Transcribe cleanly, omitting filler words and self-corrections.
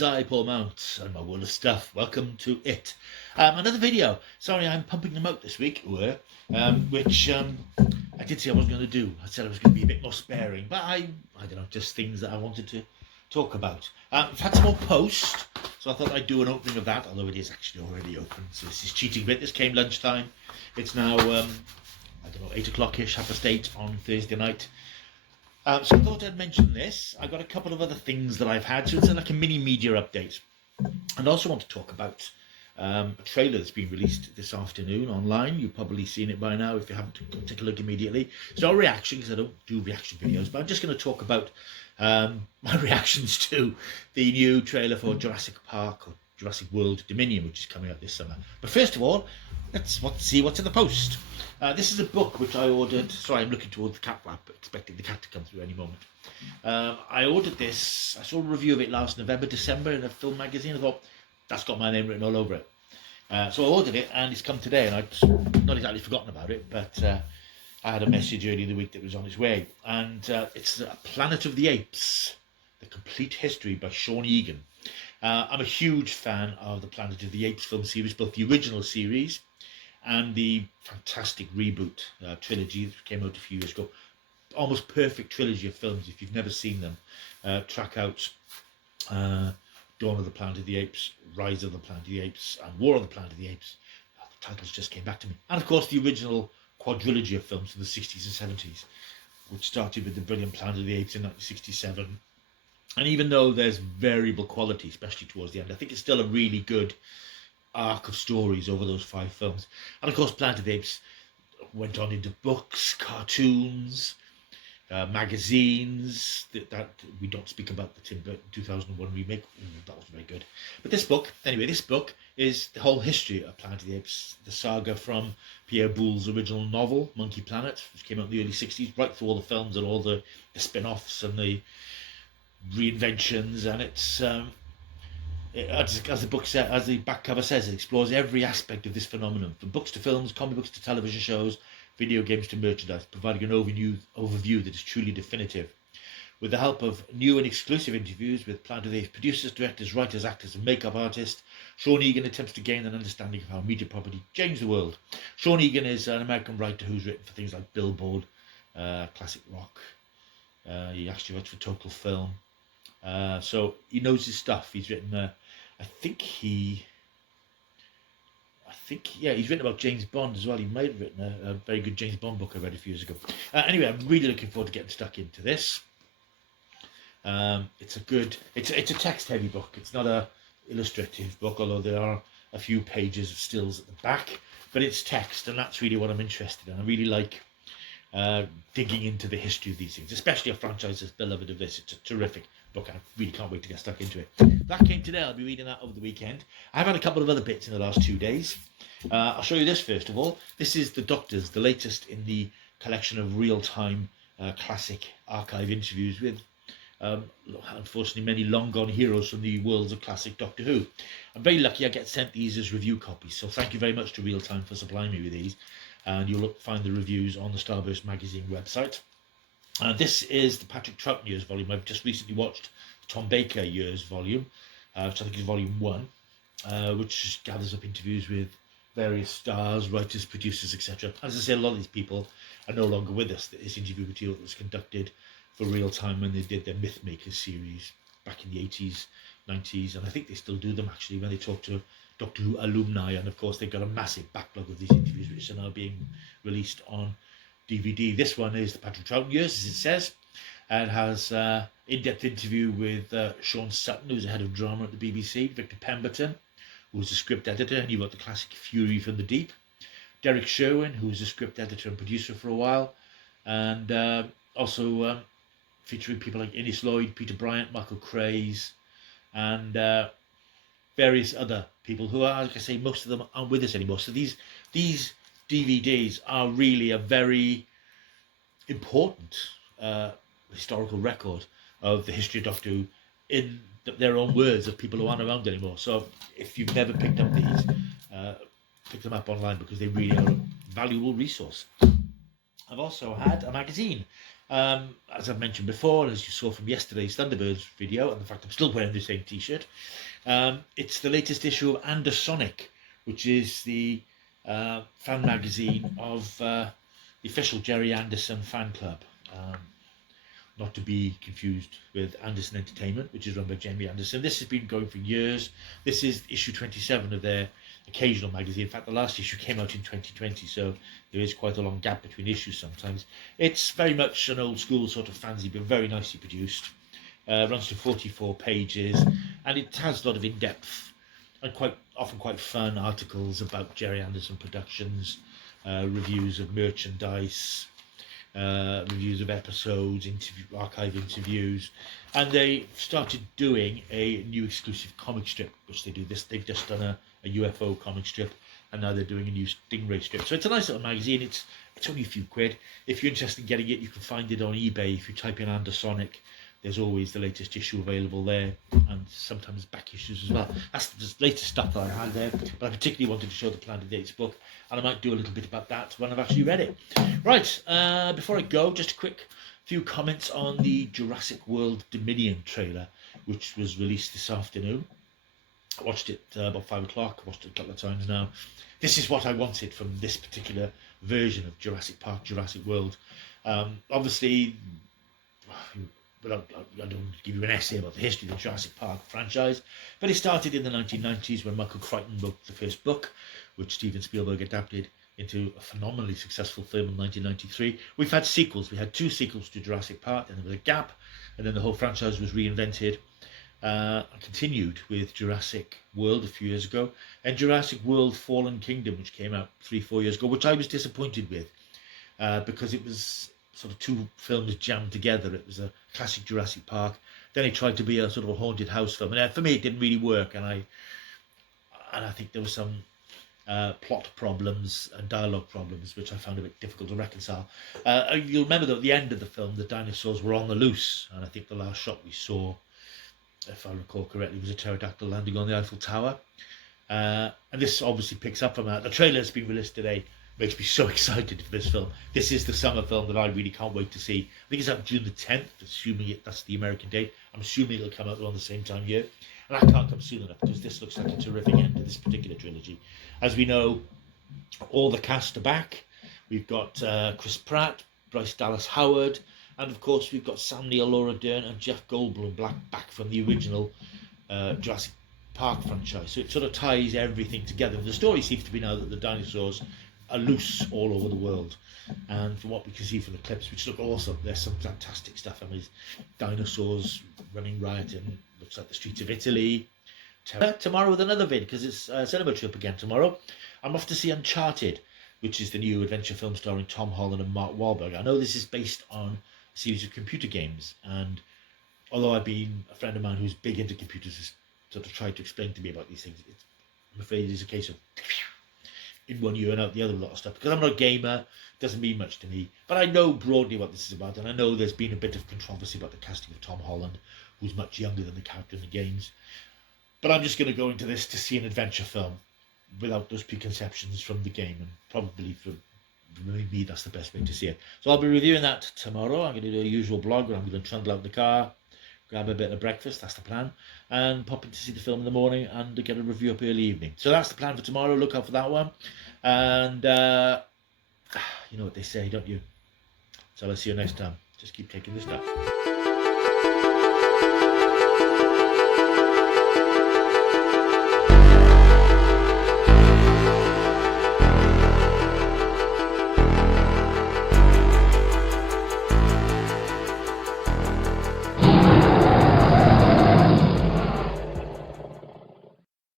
I, Paul Mount, and my world of stuff. Welcome to it. Another video. Sorry, I'm pumping them out this week, which I did say I wasn't going to do. I said I was going to be a bit more sparing, but I don't know, just things that I wanted to talk about. I've had some more posts, so I thought I'd do an opening of that, although it is actually already open. So this is cheating bit. This came lunchtime. It's now, I don't know, 8 o'clock-ish, 8:30 on Thursday night. So I thought I'd mention this. I've got a couple of other things that I've had, so it's like a mini media update. And I also want to talk about a trailer that's been released this afternoon online. You've probably seen it by now. If you haven't, go take a look immediately. It's not a reaction because I don't do reaction videos, but I'm just going to talk about my reactions to the new trailer for Jurassic Park or Jurassic World Dominion, which is coming out this summer. But first of all, let's see what's in the post. This is a book which I ordered. Sorry, I'm looking towards the cat flap, expecting the cat to come through any moment. I ordered this. I saw a review of it last November, December in a film magazine. I thought, that's got my name written all over it. So I ordered it, and it's come today, and I'd not exactly forgotten about it, but I had a message earlier in the week that it was on its way. And it's Planet of the Apes, The Complete History by Sean Egan. I'm a huge fan of the Planet of the Apes film series, both the original series and the fantastic reboot trilogy that came out a few years ago. Almost perfect trilogy of films. If you've never seen them, track out Dawn of the Planet of the Apes, Rise of the Planet of the Apes, and War of the Planet of the Apes. Oh, the titles just came back to me. And of course the original quadrilogy of films from the 60s and 70s, which started with the brilliant Planet of the Apes in 1967. And even though there's variable quality, especially towards the end, I think it's still a really good arc of stories over those 5 films. And of course Planet of the Apes went on into books, cartoons, magazines. That we don't speak about the Tim Burton 2001 remake. That was very good. But this book is the whole history of Planet of the Apes, the saga from Pierre Boulle's original novel Monkey Planet, which came out in the early 60s, right through all the films and all the spin-offs and the reinventions. And it's as the book says, as the back cover says, it explores every aspect of this phenomenon, from books to films, comic books to television shows, video games to merchandise, providing an overview that is truly definitive. With the help of new and exclusive interviews with Planet of the Apes producers, directors, writers, actors and makeup artists, Sean Egan attempts to gain an understanding of how media property changed the world. Sean Egan is an American writer who's written for things like Billboard, Classic Rock. He actually writes for Total Film. So he knows his stuff. He's written, he's written about James Bond as well. He might have written a very good James Bond book I read a few years ago. Anyway, I'm really looking forward to getting stuck into this. It's a text-heavy book. It's not a illustrative book, although there are a few pages of stills at the back. But it's text, and that's really what I'm interested in. I really like digging into the history of these things, especially a franchise as beloved of this. It's a terrific book, and I really can't wait to get stuck into it. That came today. I'll be reading that over the weekend. I've had a couple of other bits in the last 2 days. I'll show you this first of all. This is The Doctors, the latest in the collection of real-time classic archive interviews with, unfortunately, many long-gone heroes from the worlds of classic Doctor Who. I'm very lucky I get sent these as review copies, so thank you very much to Real Time for supplying me with these. And you'll find the reviews on the Starburst magazine website. This is the Patrick Troughton Years volume. I've just recently watched Tom Baker Years volume, which I think is volume 1, which gathers up interviews with various stars, writers, producers, etc. As I say, a lot of these people are no longer with us. This interview material was conducted for Real Time when they did their Mythmakers series back in the 80s, 90s, and I think they still do them actually when they talk to Doctor Who alumni. And of course they've got a massive backlog of these interviews which are now being released on DVD. This one is the Patrick Troughton Years, as it says, and has in-depth interview with Sean Sutton, who's the head of drama at the BBC, Victor Pemberton, who's the script editor, and he wrote the classic Fury from the Deep, Derek Sherwin, who's the script editor and producer for a while, and also featuring people like Innes Lloyd, Peter Bryant, Michael Craze, and various other people who are, like I say, most of them aren't with us anymore. So these DVDs are really a very important historical record of the history of Doctor Who in their own words, of people who aren't around anymore. So if you've never picked up these, pick them up online because they really are a valuable resource. I've also had a magazine. As I've mentioned before, as you saw from yesterday's Thunderbirds video, and the fact I'm still wearing the same t-shirt, it's the latest issue of Andersonic, which is the fan magazine of the official Jerry Anderson fan club. Not to be confused with Anderson Entertainment, which is run by Jamie Anderson. This has been going for years. This is issue 27 of their occasional magazine. In fact, the last issue came out in 2020, so there is quite a long gap between issues sometimes. It's very much an old school sort of fanzine, but very nicely produced. Runs to 44 pages, and it has a lot of in-depth and often quite fun articles about Jerry Anderson Productions, reviews of merchandise, reviews of episodes, archive interviews, and they started doing a new exclusive comic strip, which they do this. They've just done a UFO comic strip, and now they're doing a new Stingray strip. So it's a nice little magazine. It's only a few quid. If you're interested in getting it, you can find it on eBay. If you type in Andersonic, there's always the latest issue available there, and sometimes back issues as well. That's the latest stuff that I had there, but I particularly wanted to show the Planet Apes book, and I might do a little bit about that when I've actually read it. Right, before I go, just a quick few comments on the Jurassic World Dominion trailer, which was released this afternoon. I watched it about 5 o'clock, watched it a couple of times now. This is what I wanted from this particular version of Jurassic Park, Jurassic World. Obviously, but I don't give you an essay about the history of the Jurassic Park franchise, but it started in the 1990s when Michael Crichton wrote the first book, which Steven Spielberg adapted into a phenomenally successful film in 1993. We've had sequels. We had 2 sequels to Jurassic Park, and there was a gap, and then the whole franchise was reinvented and continued with Jurassic World a few years ago, and Jurassic World Fallen Kingdom, which came out 3-4 years ago, which I was disappointed with because it was sort of 2 films jammed together. It was a classic Jurassic Park, then it tried to be a sort of a haunted house film, and for me it didn't really work, and I think there was some plot problems and dialogue problems which I found a bit difficult to reconcile. You'll remember that at the end of the film the dinosaurs were on the loose, and I think the last shot we saw, if I recall correctly, was a pterodactyl landing on the Eiffel Tower, and this obviously picks up from that. The trailer has been released today. Makes me so excited for this film. This is the summer film that I really can't wait to see. I think it's out June the 10th, assuming that's the American date. I'm assuming it'll come out around the same time here. And that can't come soon enough, because this looks like a terrific end to this particular trilogy. As we know, all the cast are back. We've got Chris Pratt, Bryce Dallas Howard, and of course we've got Sam Neill, Laura Dern, and Jeff Goldblum back from the original Jurassic Park franchise. So it sort of ties everything together. The story seems to be now that the dinosaurs are loose all over the world, and from what we can see from the clips, which look awesome, there's some fantastic stuff. I mean, dinosaurs running riot in looks like the streets of Italy. Tomorrow with another vid, because it's a cinema trip again tomorrow. I'm off to see Uncharted, which is the new adventure film starring Tom Holland and Mark Wahlberg. I know this is based on a series of computer games, and although I've been a friend of mine who's big into computers has sort of tried to explain to me about these things, I'm afraid it's a case of in one ear and out the other, a lot of stuff, because I'm not a gamer. It doesn't mean much to me, but I know broadly what this is about, and I know there's been a bit of controversy about the casting of Tom Holland, who's much younger than the character in the games. But I'm just going to go into this to see an adventure film without those preconceptions from the game, and probably for me that's the best way to see it. So I'll be reviewing that tomorrow. I'm going to do a usual blog where I'm going to trundle out in the car, grab a bit of breakfast, that's the plan, and pop in to see the film in the morning and get a review up early evening. So that's the plan for tomorrow. Look out for that one. And you know what they say, don't you? So I'll see you next time. Just keep taking the stuff.